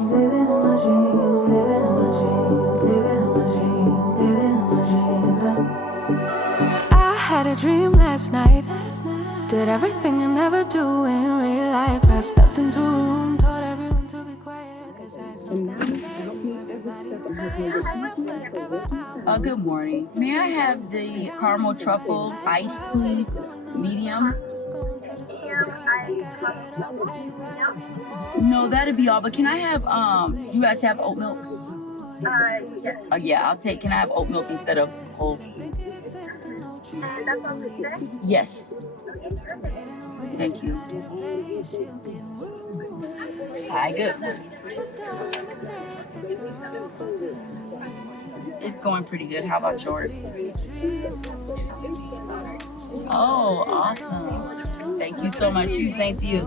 I had a dream last night. Did everything I never do in real life. I stepped into a room, told everyone to be quiet. Cause I had something to say to everybody who Good morning. May I have the caramel truffle ice, please? Medium? No, that'd be all. But can I have, you guys have oat milk? Yes. Yeah, I'll take, can I have oat milk instead of whole? That's all we said? Yes. Thank you. Hi, good. It's going pretty good. How about yours? Oh, awesome. Thank you so much. You, same to you.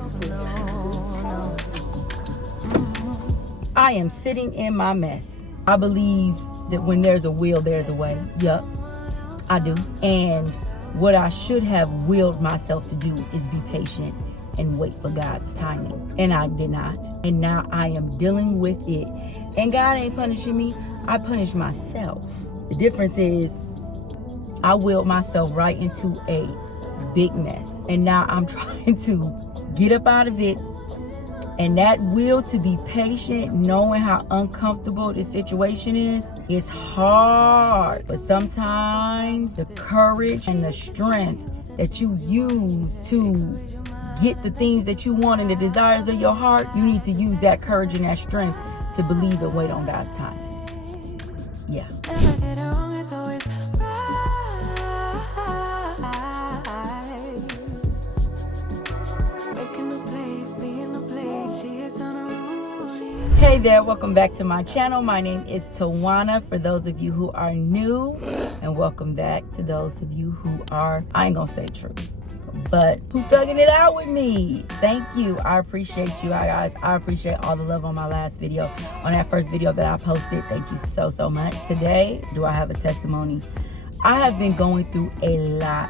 I am sitting in my mess. I believe that when there's a will, there's a way. Yup, I do. And what I should have willed myself to do is be patient and wait for God's timing. And I did not. And now I am dealing with it. And God ain't punishing me. I punish myself. The difference is I willed myself right into a big mess. And now I'm trying to get up out of it. And that will to be patient, knowing how uncomfortable the situation is hard. But sometimes the courage and the strength that you use to get the things that you want and the desires of your heart, you need to use that courage and that strength to believe and wait on God's time. Yeah. Hey there, welcome back to my channel. My name is Tawana, for those of you who are new, and welcome back to those of you who are, I ain't gonna say true, but who thugging it out with me. Thank you. I appreciate you guys. I appreciate all the love on my last video, on that first video that I posted. Thank you so much. Today, do I have a testimony? I have been going through a lot.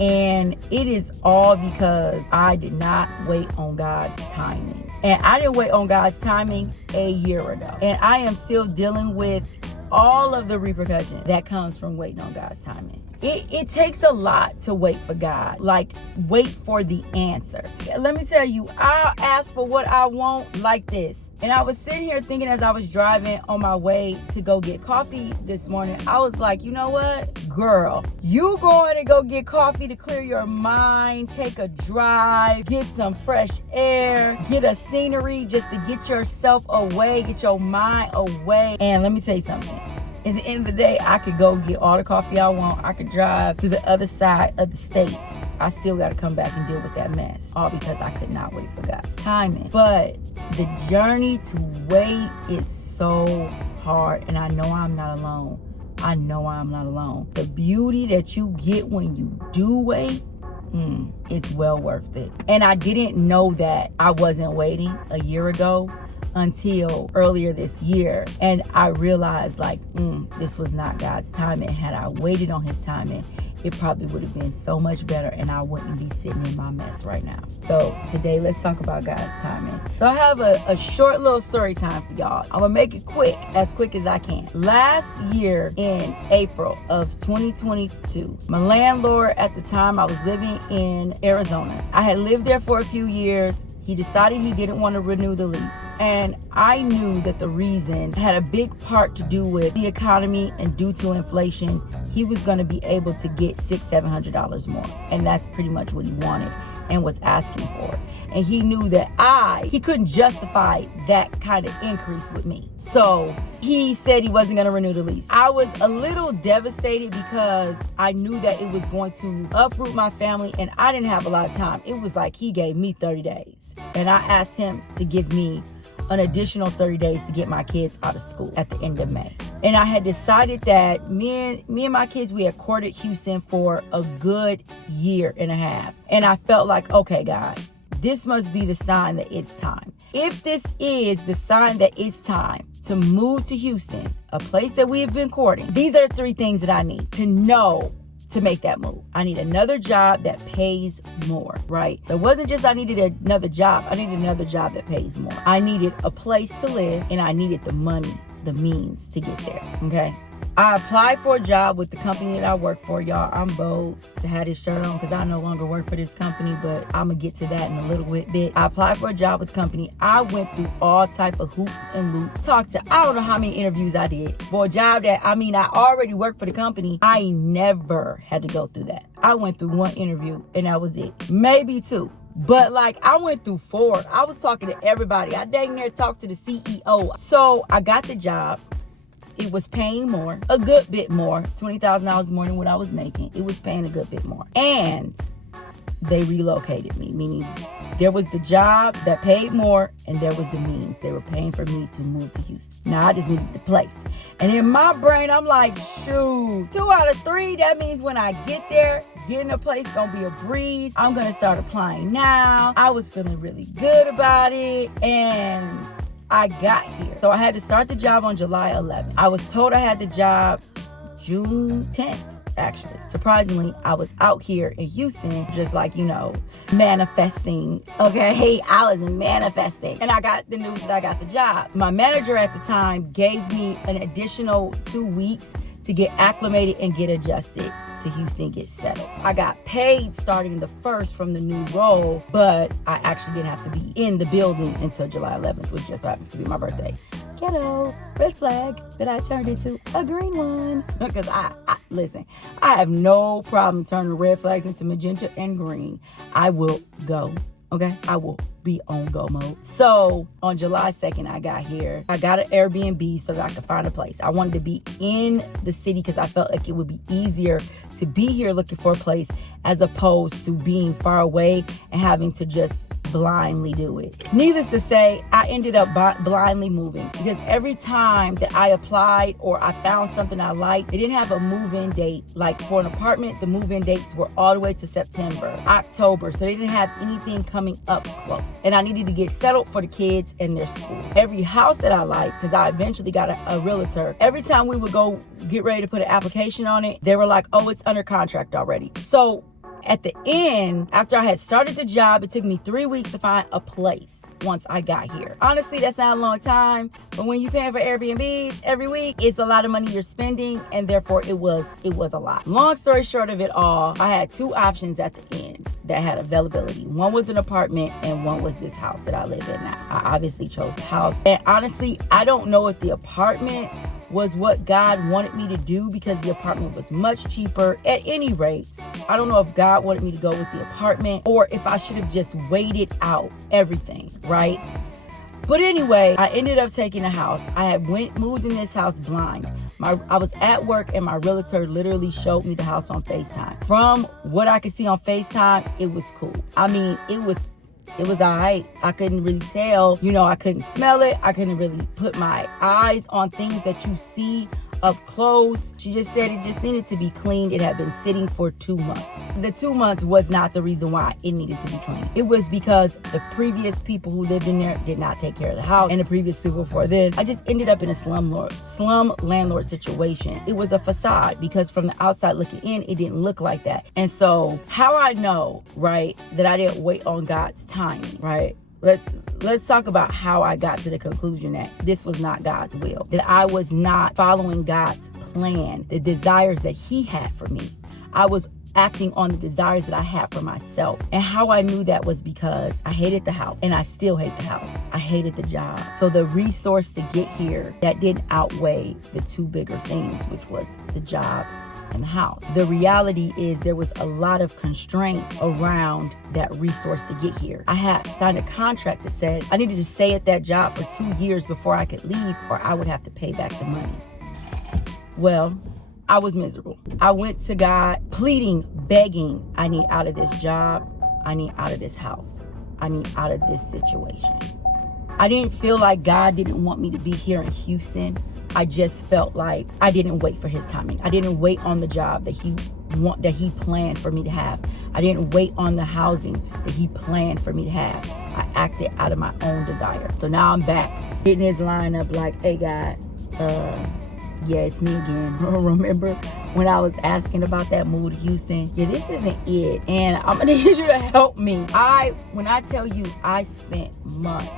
And it is all because I did not wait on God's timing. And I didn't wait on God's timing a year ago. And I am still dealing with all of the repercussions that comes from waiting on God's timing. It takes a lot to wait for God, like wait for the answer. Let me tell you, I'll ask for what I want like this. And I was sitting here thinking as I was driving on my way to go get coffee this morning, I was like, you know what, girl, you going to go get coffee to clear your mind, take a drive, get some fresh air, get a scenery just to get yourself away, get your mind away. And let me tell you something. At the end of the day, I could go get all the coffee I want. I could drive to the other side of the state. I still got to come back and deal with that mess. All because I could not wait for God's timing. But the journey to wait is so hard. And I know I'm not alone. I know I'm not alone. The beauty that you get when you do wait, it's well worth it. And I didn't know that I wasn't waiting a year ago until earlier this year, and I realized like this was not God's timing. Had I waited on his timing, it probably would have been so much better and I wouldn't be sitting in my mess right now. So today let's talk about God's timing. So I have a short little story time for y'all. I'm gonna make it quick as I can. Last year in April of 2022, my landlord at the time, I was living in Arizona. I had lived there for a few years. He decided he didn't want to renew the lease. And I knew that the reason had a big part to do with the economy, and due to inflation, he was going to be able to get $600-700 more. And that's pretty much what he wanted and was asking for. And he knew that he couldn't justify that kind of increase with me. So he said he wasn't going to renew the lease. I was a little devastated because I knew that it was going to uproot my family and I didn't have a lot of time. It was like he gave me 30 days. And I asked him to give me an additional 30 days to get my kids out of school at the end of May. And I had decided that me and my kids, we had courted Houston for a good year and a half. And I felt like, okay, God, this must be the sign that it's time. If this is the sign that it's time to move to Houston, a place that we have been courting, these are the three things that I need to know to make that move. I need another job that pays more, right? It wasn't just I needed another job. I needed another job that pays more. I needed a place to live, and I needed the money, the means to get there, okay? I applied for a job with the company that I work for. Y'all, I'm bold to have this shirt on because I no longer work for this company, but I'm going to get to that in a little bit. I applied for a job with the company. I went through all type of hoops and loops. Talked to, I don't know how many interviews I did for a job that, I already worked for the company. I never had to go through that. I went through one interview and that was it. Maybe two. But I went through 4. I was talking to everybody. I dang near talked to the CEO. So I got the job. It was paying more, a good bit more, $20,000 more than what I was making. It was paying a good bit more. And they relocated me, meaning there was the job that paid more and there was the means. They were paying for me to move to Houston. Now I just needed the place. And in my brain, I'm like, shoot, 2 out of 3. That means when I get there, getting a place gonna be a breeze. I'm gonna start applying now. I was feeling really good about it. And I got here. So I had to start the job on July 11th. I was told I had the job June 10th, actually. Surprisingly, I was out here in Houston, just manifesting. Okay, I was manifesting. And I got the news that I got the job. My manager at the time gave me an additional 2 weeks to get acclimated and get adjusted to Houston, get settled. I got paid starting the 1st from the new role, but I actually didn't have to be in the building until July 11th, which just happened to be my birthday. Ghetto, red flag that I turned into a green one. Because listen, I have no problem turning red flags into magenta and green. I will go. Okay, I will be on go mode. So on July 2nd, I got here. I got an Airbnb so that I could find a place. I wanted to be in the city because I felt like it would be easier to be here looking for a place as opposed to being far away and having to just blindly do it. Needless to say, I ended up blindly moving because every time that I applied or I found something I liked, they didn't have a move-in date. Like for an apartment, the move-in dates were all the way to September, October. So they didn't have anything coming up close. And I needed to get settled for the kids and their school. Every house that I liked, because I eventually got a realtor, every time we would go get ready to put an application on it, they were like, oh, it's under contract already. So at the end, after I had started the job, it took me 3 weeks to find a place once I got here. Honestly, that's not a long time, but when you're paying for Airbnbs every week, it's a lot of money you're spending, and therefore it was a lot. Long story short of it all, I had 2 options at the end that had availability. One was an apartment and one was this house that I live in now. I obviously chose the house. And honestly, I don't know if the apartment was what God wanted me to do because the apartment was much cheaper. At any rate, I don't know if God wanted me to go with the apartment or if I should have just waited out everything, right? But anyway, I ended up taking a house. I had moved in this house blind. I was at work and my realtor literally showed me the house on FaceTime. From what I could see on FaceTime, it was cool. It was all right. I couldn't really tell. I couldn't smell it. I couldn't really put my eyes on things that you see up close. She just said it just needed to be cleaned. It had been sitting for 2 months. The 2 months was not the reason why it needed to be cleaned. It was because the previous people who lived in there did not take care of the house, and the previous people before then. I just ended up in a slum landlord situation. It was a facade because from the outside looking in, it didn't look like that. And so how I know, right, that I didn't wait on God's timing, right? Let's talk about how I got to the conclusion that this was not God's will, that I was not following God's plan, the desires that He had for me. I was acting on the desires that I had for myself. And how I knew that was because I hated the house, and I still hate the house. I hated the job. So the resource to get here, that didn't outweigh the 2 bigger things, which was the job and the house. The reality is there was a lot of constraints around that resource to get here. I had signed a contract that said I needed to stay at that job for 2 years before I could leave, or I would have to pay back the money. Well, I was miserable. I went to God pleading, begging, I need out of this job. I need out of this house. I need out of this situation. I didn't feel like God didn't want me to be here in Houston. I just felt like I didn't wait for His timing. I didn't wait on the job that He planned for me to have. I didn't wait on the housing that He planned for me to have. I acted out of my own desire. So now I'm back, getting His line up like, hey God, Yeah, it's me again. Remember when I was asking about that move to Houston? Yeah, this isn't it. And I'm gonna need you to help me. When I tell you I spent months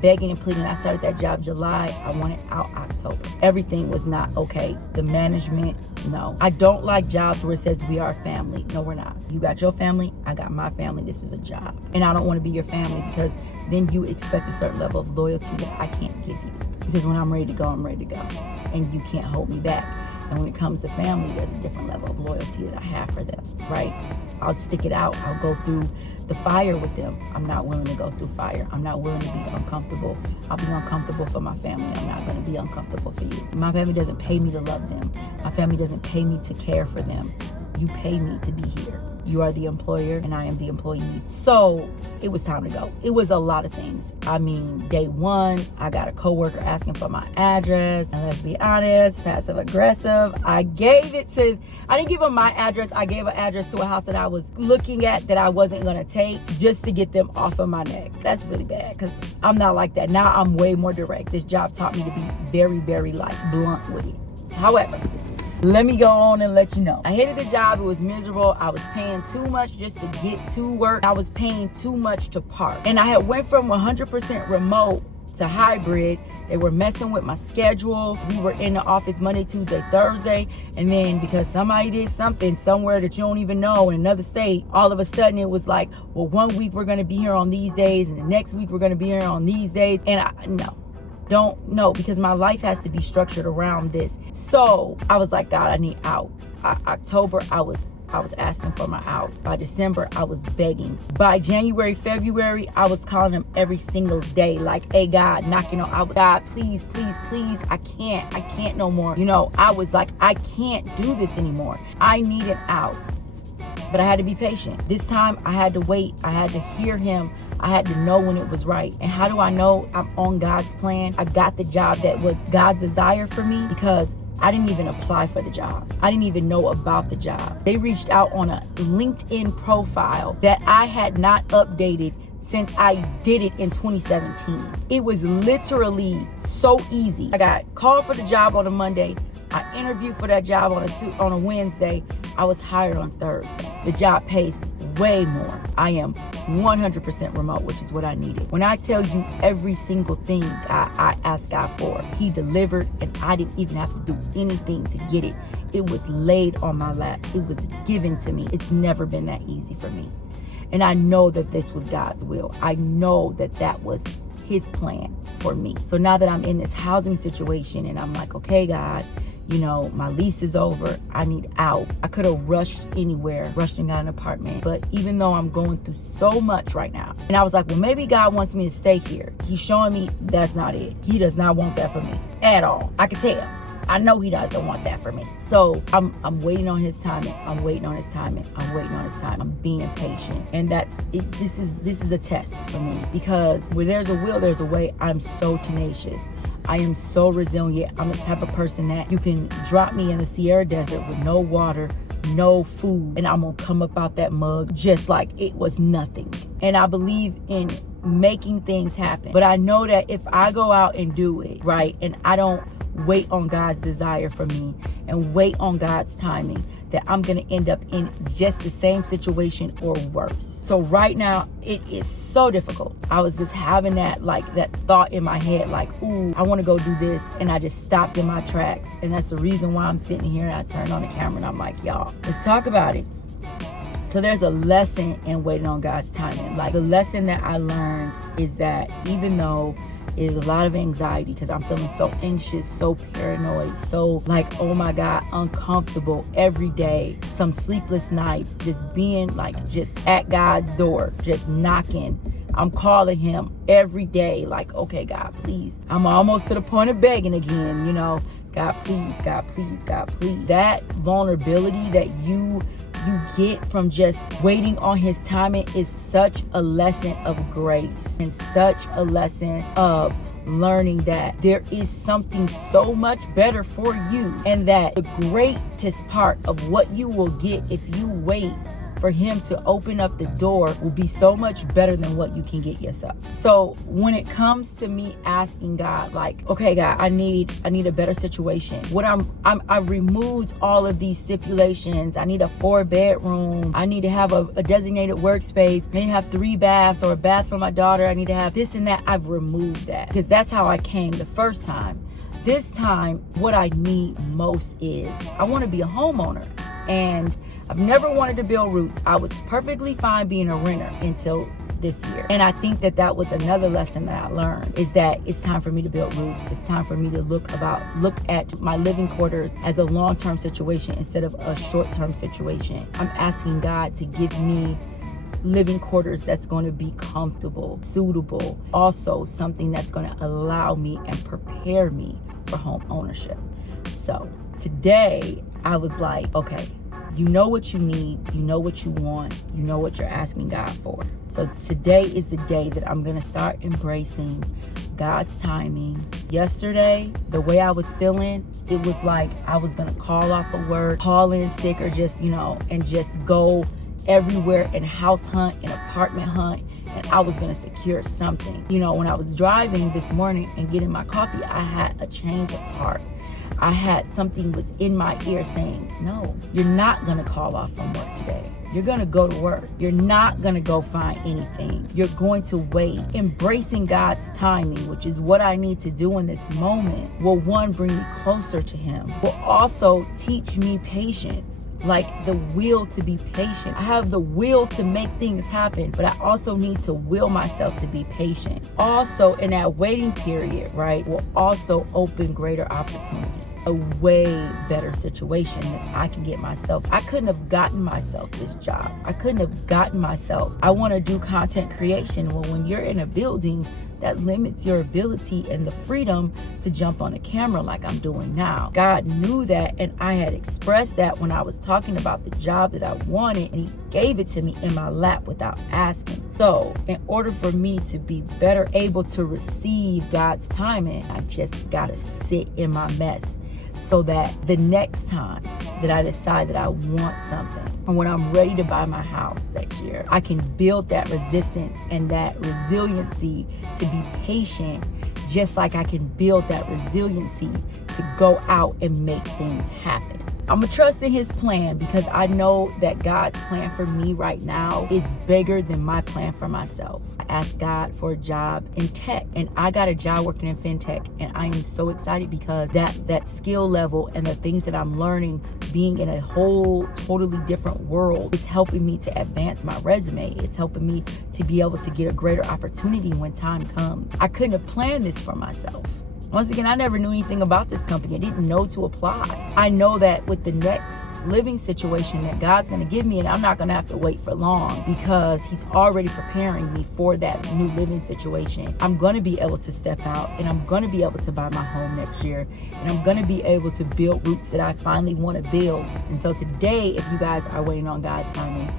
begging and pleading. I started that job July. I wanted out October. Everything was not okay. The management, no. I don't like jobs where it says we are family. No, we're not. You got your family, I got my family. This is a job. And I don't want to be your family because then you expect a certain level of loyalty that I can't give you. Because when I'm ready to go, I'm ready to go. And you can't hold me back. And when it comes to family, there's a different level of loyalty that I have for them, right? I'll stick it out. I'll go through the fire with them. I'm not willing to go through fire. I'm not willing to be uncomfortable. I'll be uncomfortable for my family. I'm not going to be uncomfortable for you. My family doesn't pay me to love them. My family doesn't pay me to care for them. You pay me to be here. You are the employer and I am the employee. So it was time to go. It was a lot of things. I mean, day one, I got a coworker asking for my address. And let's be honest, passive aggressive. I didn't give him my address. I gave an address to a house that I was looking at that I wasn't going to take just to get them off of my neck. That's really bad because I'm not like that. Now I'm way more direct. This job taught me to be very, very blunt with it. However, let me go on and let you know. I hated the job. It was miserable. I was paying too much just to get to work. I was paying too much to park. And I had went from 100% remote to hybrid. They were messing with my schedule. We were in the office Monday, Tuesday, Thursday. And then because somebody did something somewhere that you don't even know in another state, all of a sudden it was like, well, 1 week we're going to be here on these days. And the next week we're going to be here on these days. And don't know because my life has to be structured around this. So I was like, God, I need out. October, I was asking for my out. By December, I was begging. By January, February, I was calling him every single day. Like, hey, God, knocking on, God, please, please, please. I can't no more. I was like, I can't do this anymore. I need an out. But I had to be patient. This time I had to wait. I had to hear him. I had to know when it was right. And how do I know I'm on God's plan? I got the job that was God's desire for me because I didn't even apply for the job. I didn't even know about the job. They reached out on a LinkedIn profile that I had not updated since I did it in 2017. It was literally so easy. I got called for the job on a Monday. I interviewed for that job on a Wednesday. I was hired on Thursday. The job pays way more. I am 100% remote, which is what I needed. When I tell you every single thing I asked God for, He delivered, and I didn't even have to do anything to get it. It was laid on my lap. It was given to me. It's never been that easy for me. And I know that this was God's will. I know that that was His plan for me. So now that I'm in this housing situation and I'm like, okay, God, my lease is over. I need out. I could have rushed anywhere, rushed and got an apartment. But even though I'm going through so much right now, and I was like, well, maybe God wants me to stay here. He's showing me that's not it. He does not want that for me at all. I can tell. I know He doesn't want that for me. So I'm waiting on His timing. I'm waiting on His timing. I'm waiting on His time. I'm being patient. And that's it. This is a test for me because where there's a will, there's a way. I'm so tenacious. I am so resilient. I'm the type of person that you can drop me in the Sierra Desert with no water, no food, and I'm gonna come up out that mug just like it was nothing. And I believe in making things happen. But I know that if I go out and do it, right, and I don't wait on God's desire for me and wait on God's timing, that I'm going to end up in just the same situation or worse. So right now, it is so difficult. I was just having that thought in my head, like, ooh, I want to go do this. And I just stopped in my tracks. And that's the reason why I'm sitting here and I turned on the camera and I'm like, y'all, let's talk about it. So there's a lesson in waiting on God's timing. Like, the lesson that I learned is that even though it is a lot of anxiety because I'm feeling so anxious, so paranoid, so oh my God, uncomfortable every day, some sleepless nights, just being just at God's door, just knocking. I'm calling Him every day, okay, God, please. I'm almost to the point of begging again, God, please, God, please, God, please. That vulnerability that you get from just waiting on His timing is such a lesson of grace and such a lesson of learning that there is something so much better for you, and that the greatest part of what you will get if you wait for him to open up the door will be so much better than what you can get yourself. So when it comes to me asking God, like, okay, God, I need a better situation. What I've removed all of these stipulations. I need a 4-bedroom. I need to have a designated workspace. I need to have 3 baths or a bath for my daughter. I need to have this and that. I've removed that because that's how I came the first time. This time, what I need most is I want to be a homeowner, and I've never wanted to build roots. I was perfectly fine being a renter until this year. And I think that was another lesson that I learned, is that it's time for me to build roots. It's time for me to look at my living quarters as a long-term situation instead of a short-term situation. I'm asking God to give me living quarters that's going to be comfortable, suitable, also something that's going to allow me and prepare me for home ownership. So today I was like, okay, you know what you need, you know what you want, you know what you're asking God for. So today is the day that I'm going to start embracing God's timing. Yesterday, the way I was feeling, it was like I was going to call off of work, call in sick, or just, and just go everywhere and house hunt and apartment hunt, and I was going to secure something. When I was driving this morning and getting my coffee, I had a change of heart. I had something was in my ear saying, no, you're not going to call off from work today. You're going to go to work. You're not going to go find anything. You're going to wait. Embracing God's timing, which is what I need to do in this moment, will, one, bring me closer to him, will also teach me patience. Like the will to be patient. I have the will to make things happen, but I also need to will myself to be patient. Also, in that waiting period, right, will also open greater opportunity, a way better situation that I can get myself. I couldn't have gotten myself this job. I couldn't have gotten myself. I want to do content creation. Well, when you're in a building, that limits your ability and the freedom to jump on a camera like I'm doing now. God knew that, and I had expressed that when I was talking about the job that I wanted, and he gave it to me in my lap without asking. So in order for me to be better able to receive God's timing, I just gotta sit in my mess, so that the next time that I decide that I want something, and when I'm ready to buy my house next year, I can build that resistance and that resiliency to be patient, just like I can build that resiliency to go out and make things happen. I'm going to trust in his plan, because I know that God's plan for me right now is bigger than my plan for myself. I asked God for a job in tech, and I got a job working in fintech, and I am so excited because that skill level and the things that I'm learning, being in a whole totally different world, is helping me to advance my resume. It's helping me to be able to get a greater opportunity when time comes. I couldn't have planned this for myself. Once again, I never knew anything about this company. I didn't know to apply. I know that with the next living situation that God's going to give me, and I'm not going to have to wait for long, because he's already preparing me for that new living situation. I'm going to be able to step out, and I'm going to be able to buy my home next year, and I'm going to be able to build roots that I finally want to build. And so today, if you guys are waiting on God's timing,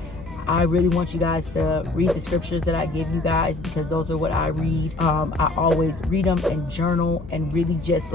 I really want you guys to read the scriptures that I give you guys, because those are what I read. I always read them and journal, and really just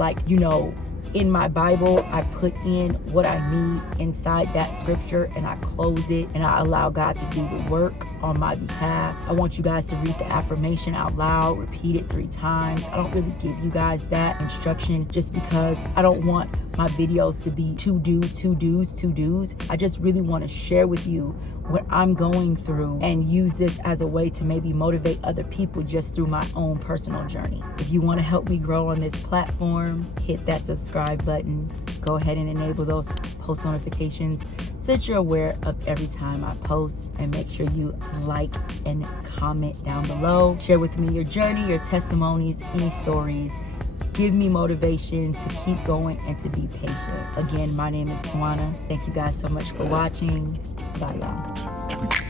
in my Bible, I put in what I need inside that scripture, and I close it, and I allow God to do the work on my behalf. I want you guys to read the affirmation out loud, repeat it 3 times. I don't really give you guys that instruction just because I don't want my videos to be to do's. I just really want to share with you what I'm going through, and use this as a way to maybe motivate other people just through my own personal journey. If you want to help me grow on this platform, hit that subscribe button. Go ahead and enable those post notifications so that you're aware of every time I post, and make sure you like and comment down below. Share with me your journey, your testimonies, any stories. Give me motivation to keep going and to be patient. Again, my name is Tawana. Thank you guys so much for watching. Bye, y'all.